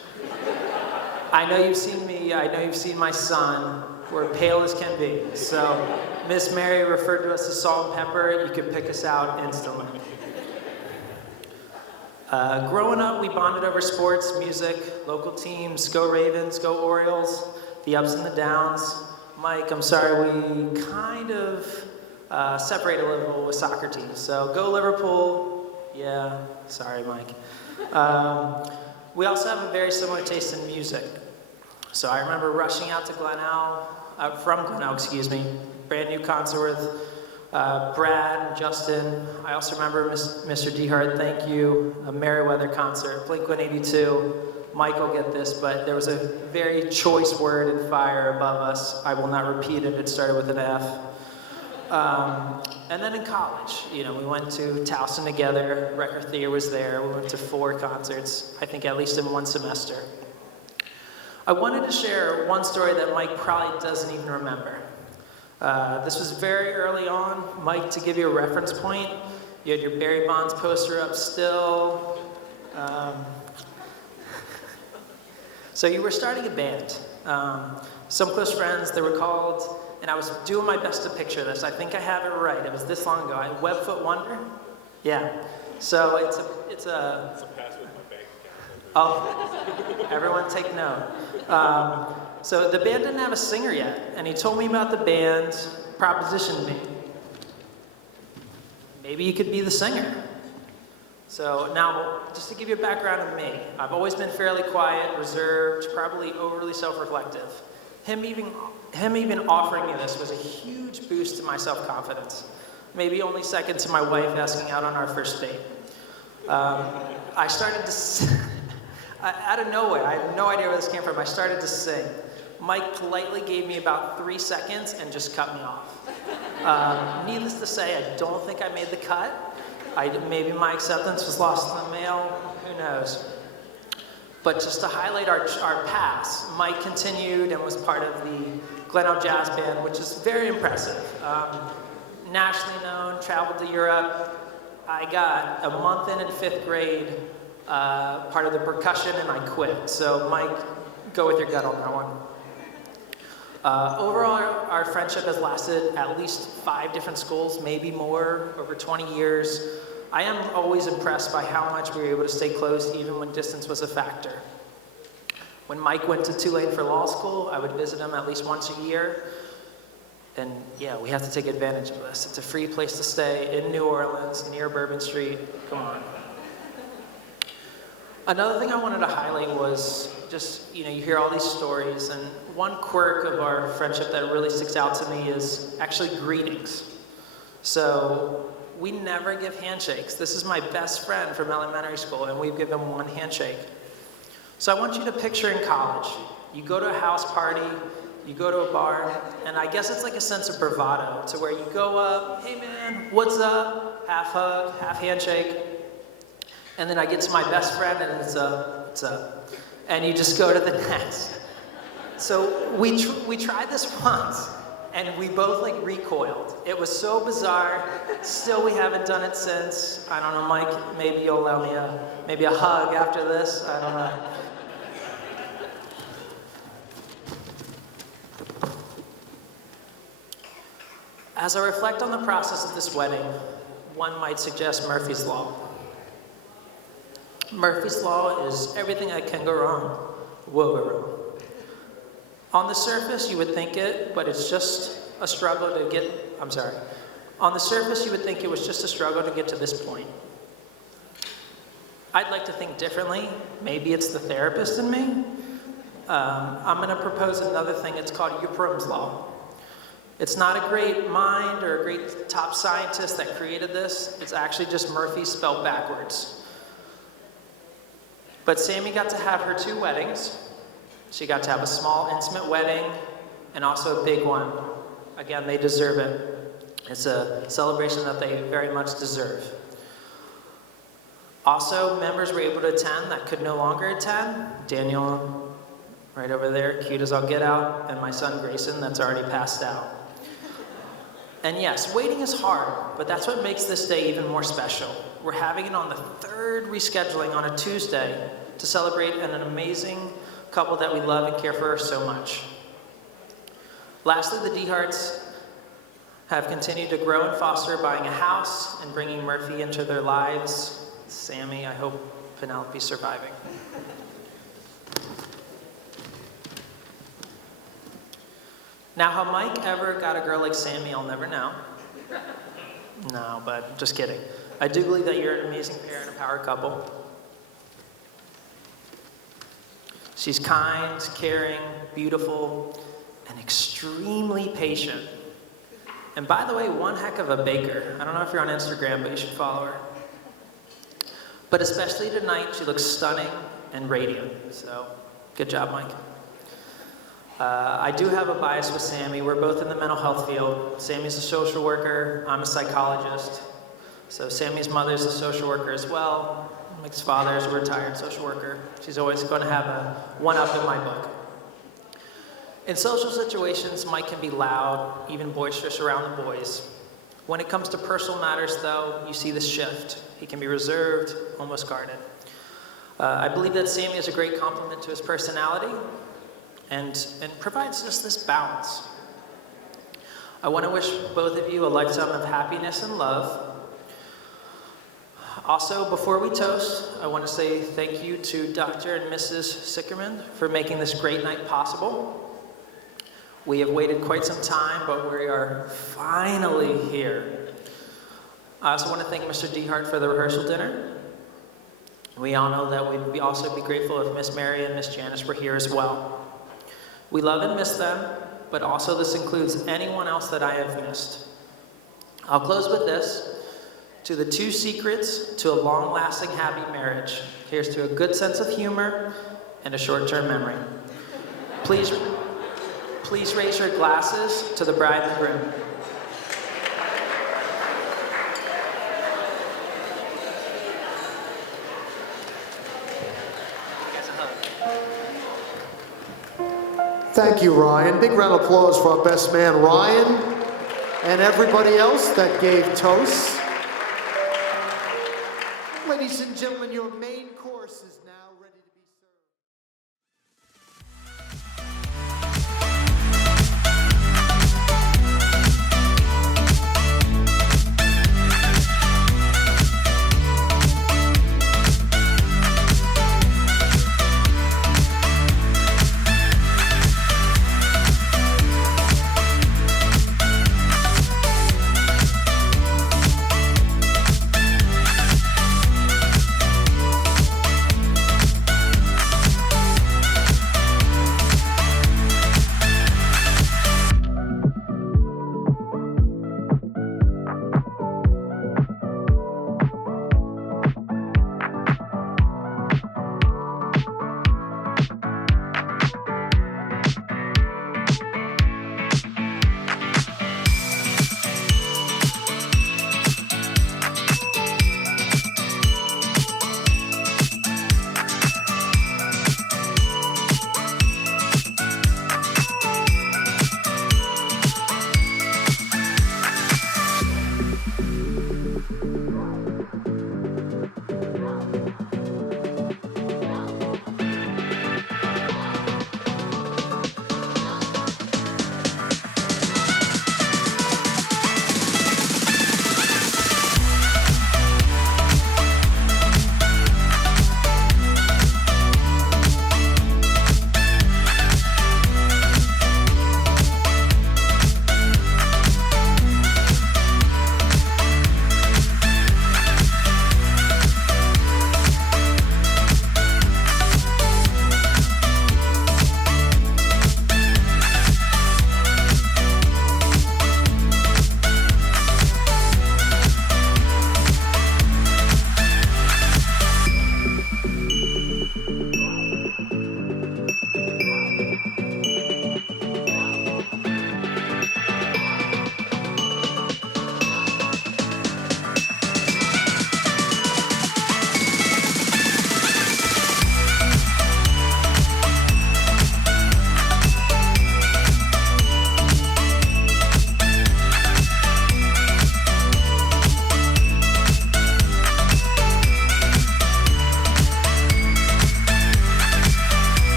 I know you've seen me, I know you've seen my son. We're pale as can be. So Miss Mary referred to us as salt and pepper. You could pick us out instantly. Growing up, we bonded over sports, music, local teams, go Ravens, go Orioles, the ups and the downs. Mike, I'm sorry, we kind of separated a little with soccer teams. So go Liverpool. Yeah, sorry, Mike. We also have a very similar taste in music. So I remember rushing out to from Glenelg, brand new concert with Brad and Justin. I also remember Mr. DeHart, thank you, a Merriweather concert, Blink-182. Mike will get this, but there was a very choice word in fire above us. I will not repeat it, it started with an F. And then in college, we went to Towson together, Record Theater was there, we went to 4 concerts, I think at least in one semester. I wanted to share one story that Mike probably doesn't even remember. This was very early on. Mike, to give you a reference point, you had your Barry Bonds poster up still. So you were starting a band. Some close friends, they were called, and I was doing my best to picture this. I think I have it right. It was this long ago. Webfoot Wonder? Yeah. So it's a password in my bank account. Oh, everyone take note. So the band didn't have a singer yet, and he told me about the band, propositioned me. Maybe you could be the singer. So now, just to give you a background of me, I've always been fairly quiet, reserved, probably overly self-reflective. Him even offering me this was a huge boost to my self-confidence. Maybe only second to my wife asking out on our first date. I started to, out of nowhere, I have no idea where this came from, I started to sing. Mike politely gave me about 3 seconds and just cut me off. Needless to say, I don't think I made the cut. Maybe my acceptance was lost in the mail, who knows. But just to highlight our past, Mike continued and was part of the Glenelg Jazz Band, which is very impressive. Nationally known, traveled to Europe. I got a month in 5th grade, part of the percussion, and I quit. So Mike, go with your gut on that one. Overall, our friendship has lasted at least 5 different schools, maybe more, over 20 years. I am always impressed by how much we were able to stay close even when distance was a factor. When Mike went to Tulane for law school, I would visit him at least once a year. And yeah, we have to take advantage of this. It's a free place to stay in New Orleans, near Bourbon Street. Come on. Another thing I wanted to highlight was just, you hear all these stories, and one quirk of our friendship that really sticks out to me is actually greetings. So we never give handshakes. This is my best friend from elementary school, and we've given 1 handshake. So I want you to picture in college. You go to a house party, you go to a bar, and I guess it's like a sense of bravado to where you go up, hey man, what's up? Half hug, half handshake. And then I get to my best friend and it's up. And you just go to the next. So we tried this once and we both recoiled. It was so bizarre. Still we haven't done it since. I don't know, Mike, maybe you'll allow me maybe a hug after this. I don't know. As I reflect on the process of this wedding, one might suggest Murphy's Law. Murphy's Law is everything that can go wrong will go wrong. On the surface, you would think it, but it's just a struggle to get, On the surface, you would think it was just a struggle to get to this point. I'd like to think differently. Maybe it's the therapist in me. I'm going to propose another thing. It's called Ypres law. It's not a great mind or a great top scientist that created this. It's actually just Murphy spelled backwards. But Sammy got to have her 2 weddings. She got to have a small, intimate wedding and also a big one. Again, they deserve it. It's a celebration that they very much deserve. Also, members were able to attend that could no longer attend. Daniel, right over there, cute as I'll get out, and my son Grayson, that's already passed out. And yes, waiting is hard, but that's what makes this day even more special. We're having it on the 3rd rescheduling on a Tuesday to celebrate an amazing couple that we love and care for so much. Lastly, the DeHarts have continued to grow and foster, buying a house and bringing Murphy into their lives. Sammy, I hope Penelope's surviving. Now, how Mike ever got a girl like Sammy, I'll never know. No, but just kidding. I do believe that you're an amazing pair and a power couple. She's kind, caring, beautiful, and extremely patient. And by the way, one heck of a baker. I don't know if you're on Instagram, but you should follow her. But especially tonight, she looks stunning and radiant. So, good job, Mike. I do have a bias with Sammy. We're both in the mental health field. Sammy's a social worker. I'm a psychologist. So Sammy's mother's a social worker as well. Mike's father is a retired social worker. She's always going to have a one-up in my book. In social situations, Mike can be loud, even boisterous around the boys. When it comes to personal matters, though, you see this shift. He can be reserved, almost guarded. I believe that Sammy is a great compliment to his personality and provides just this balance. I want to wish both of you a lifetime of happiness and love. Also, before we toast, I want to say thank you to Dr. and Mrs. Sickerman for making this great night possible. We have waited quite some time, but we are finally here. I also want to thank Mr. DeHart for the rehearsal dinner. We all know that we'd also be grateful if Miss Mary and Miss Janice were here as well. We love and miss them, but also this includes anyone else that I have missed. I'll close with this. To the 2 secrets to a long-lasting happy marriage. Here's to a good sense of humor and a short-term memory. Please raise your glasses to the bride and the groom. Thank you, Ryan. Big round of applause for our best man, Ryan, and everybody else that gave toasts. Ladies and gentlemen, your main course is now...